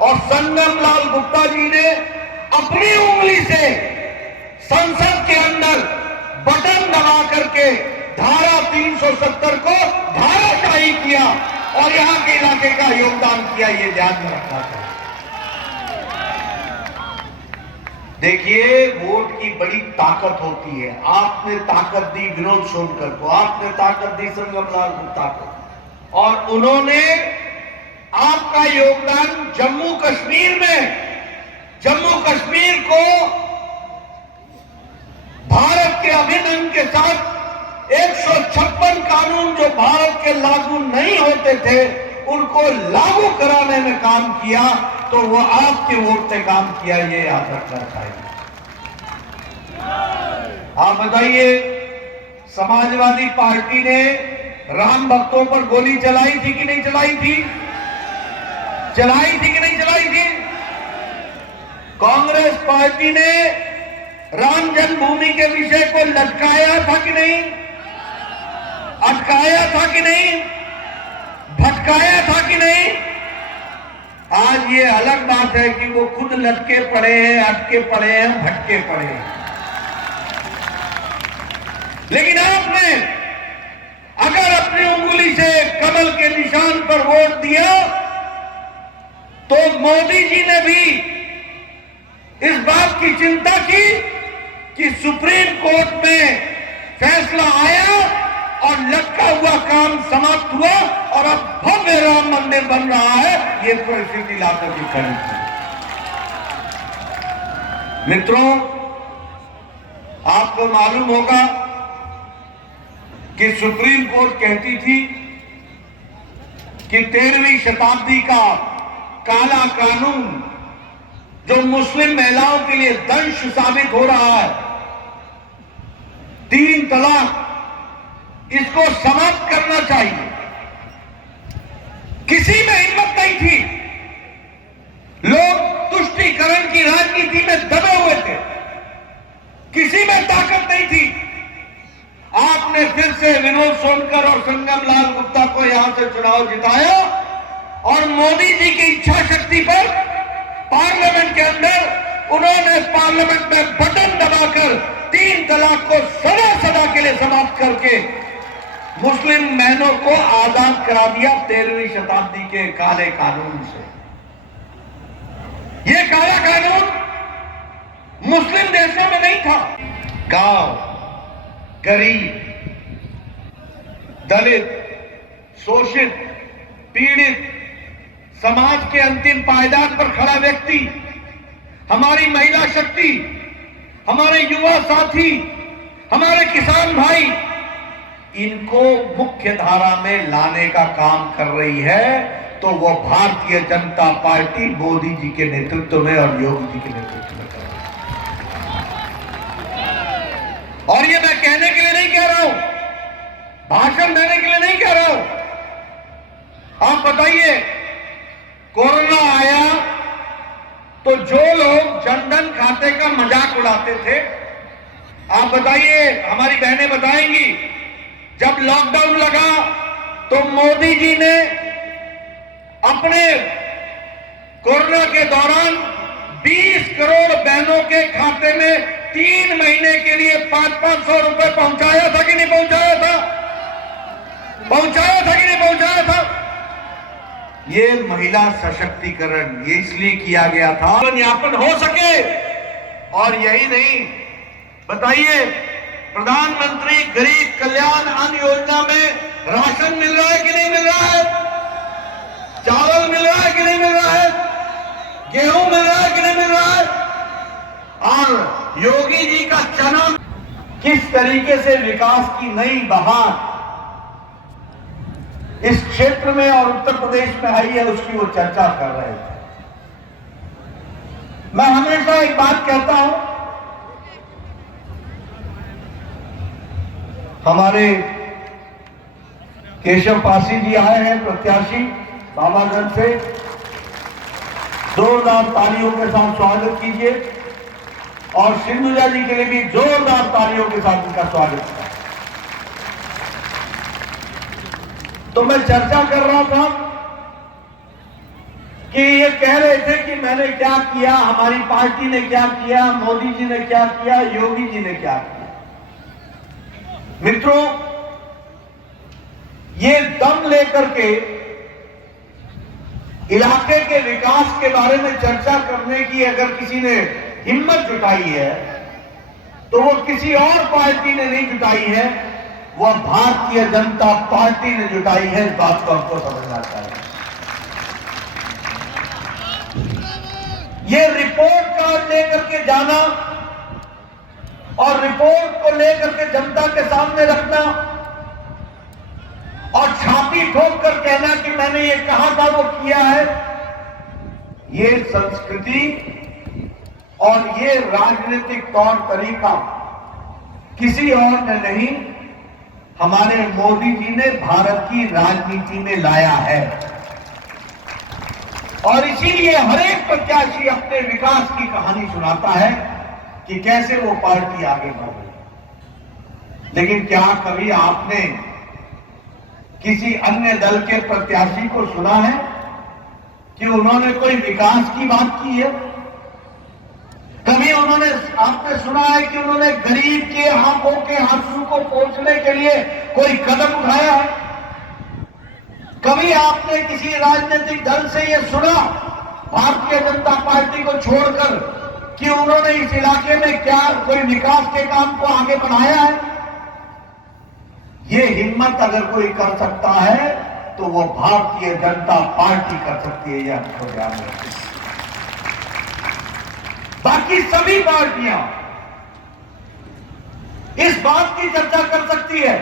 और संगम लाल गुप्ता जी ने अपनी उंगली से संसद के अंदर बटन दबा करके धारा 370 को धाराशाही किया और यहां के इलाके का योगदान किया, ये ध्यान में रखना चाहिए। देखिए, वोट की बड़ी ताकत होती है। आपने ताकत दी विनोद सोनकर को, आपने ताकत दी संगम लाल गुप्ता को, और उन्होंने आपका योगदान जम्मू कश्मीर को भारत के अभिन्न अंग के साथ 156 कानून जो भारत के लागू नहीं होते थे उनको लागू कराने में काम किया, तो वो आपके वोट से काम किया, ये याद रखना चाहिए। आप बताइए, समाजवादी पार्टी ने राम भक्तों पर गोली चलाई थी कि नहीं चलाई थी? चलाई थी कि नहीं चलाई थी? कांग्रेस पार्टी ने राम जन्मभूमि के विषय को लटकाया था कि नहीं? अटकाया था कि नहीं? भटकाया था कि नहीं? आज ये अलग बात है कि वो खुद लटके पड़े हैं, अटके पड़े हैं, भटके पड़े हैं। लेकिन आपने अगर अपनी उंगली से कमल के निशान पर वोट दिया तो मोदी जी ने भी इस बात की चिंता की कि सुप्रीम कोर्ट में फैसला आया और लटका हुआ काम समाप्त हुआ और अब भव्य राम मंदिर बन रहा है। ये परिस्थिति लाकर की खड़ी थी। मित्रों, आपको मालूम होगा कि सुप्रीम कोर्ट कहती थी कि 13वीं शताब्दी का काला कानून जो मुस्लिम महिलाओं के लिए दंश साबित हो रहा है, 3 तलाक, इसको समाप्त करना चाहिए। किसी में हिम्मत नहीं थी, लोग तुष्टीकरण की राजनीति में दबे हुए थे, किसी में ताकत नहीं थी। आपने फिर से विनोद सोनकर और संगम लाल गुप्ता को यहां से चुनाव जिताया और मोदी जी की इच्छा शक्ति पर पार्लियामेंट के अंदर उन्होंने पार्लियामेंट में बटन दबाकर 3 तलाक को सदा के लिए समाप्त करके मुस्लिम बहनों को आजाद करा दिया 13वीं शताब्दी के काले कानून से। यह काला कानून मुस्लिम देशों में नहीं था। गांव, गरीब, दलित, शोषित, पीड़ित, समाज के अंतिम पायदान पर खड़ा व्यक्ति, हमारी महिला शक्ति, हमारे युवा साथी, हमारे किसान भाई, इनको मुख्य धारा में लाने का काम कर रही है, तो वो भारतीय जनता पार्टी मोदी जी के नेतृत्व में और योगी जी के नेतृत्व में कर रही है। और ये मैं कहने के लिए नहीं कह रहा हूं, भाषण देने के लिए नहीं कह रहा हूं। आप बताइए, कोरोना आया तो जो लोग जनधन खाते का मजाक उड़ाते थे, आप बताइए, हमारी बहनें बताएंगी, जब लॉकडाउन लगा तो मोदी जी ने अपने कोरोना के दौरान 20 करोड़ बहनों के खाते में 3 महीने के लिए 500-500 रुपए पहुंचाया था कि नहीं पहुंचाया था? पहुंचाया था कि नहीं पहुंचाया था? ये महिला सशक्तिकरण ये इसलिए किया गया था यापन हो सके। और यही नहीं, बताइए, प्रधानमंत्री गरीब कल्याण अन्न योजना में राशन मिल रहा है कि नहीं मिल रहा है? चावल मिल रहा है कि नहीं मिल रहा है? गेहूं मिल रहा है कि नहीं मिल रहा है? और योगी जी का चना, किस तरीके से विकास की नई बहार इस क्षेत्र में और उत्तर प्रदेश में आई है, उसकी वो चर्चा कर रहे थे। मैं हमेशा एक बात कहता हूं, हमारे केशव पासी जी आए हैं प्रत्याशी बाबागंज से, जोरदार तालियों के साथ स्वागत कीजिए और सिंधुजा जी के लिए भी जोरदार तालियों के साथ उनका स्वागत करें। तो मैं चर्चा कर रहा था कि ये कह रहे थे कि मैंने क्या किया, हमारी पार्टी ने क्या किया, मोदी जी ने क्या किया, योगी जी ने क्या किया। मित्रों, ये दम लेकर के इलाके के विकास के बारे में चर्चा करने की अगर किसी ने हिम्मत जुटाई है तो वो किसी और पार्टी ने नहीं जुटाई है, वह भारतीय जनता पार्टी ने जुटाई है। इस बात को हमको समझना चाहिए। ये रिपोर्ट कार्ड लेकर के जाना और रिपोर्ट को लेकर के जनता के सामने रखना और छाती ठोक कर कहना कि मैंने ये कहा था वो किया है, ये संस्कृति और ये राजनीतिक तौर तरीका किसी और ने नहीं, हमारे मोदी जी ने भारत की राजनीति में लाया है। और इसीलिए हर एक प्रत्याशी अपने विकास की कहानी सुनाता है कि कैसे वो पार्टी आगे बढ़ रही। लेकिन क्या कभी आपने किसी अन्य दल के प्रत्याशी को सुना है कि उन्होंने कोई विकास की बात की है? कभी आपने सुना है कि उन्होंने गरीब के आंखों के आंसू को पोंछने के लिए कोई कदम उठाया है? कभी आपने किसी राजनीतिक दल से यह सुना, भारतीय जनता पार्टी को छोड़कर, कि उन्होंने इस इलाके में क्या कोई विकास के काम को आगे बढ़ाया है? ये हिम्मत अगर कोई कर सकता है तो वो भारतीय जनता पार्टी कर सकती है, यह आपको ध्यान रखिए। बाकी सभी पार्टियां इस बात की चर्चा कर सकती है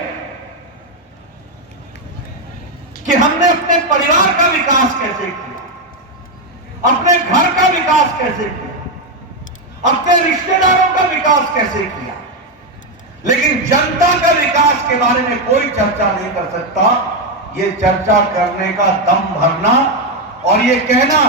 कि हमने अपने परिवार का विकास कैसे किया, अपने घर का विकास कैसे किया, अपने रिश्तेदारों का विकास कैसे किया, लेकिन जनता का विकास के बारे में कोई चर्चा नहीं कर सकता। ये चर्चा करने का दम भरना और ये कहना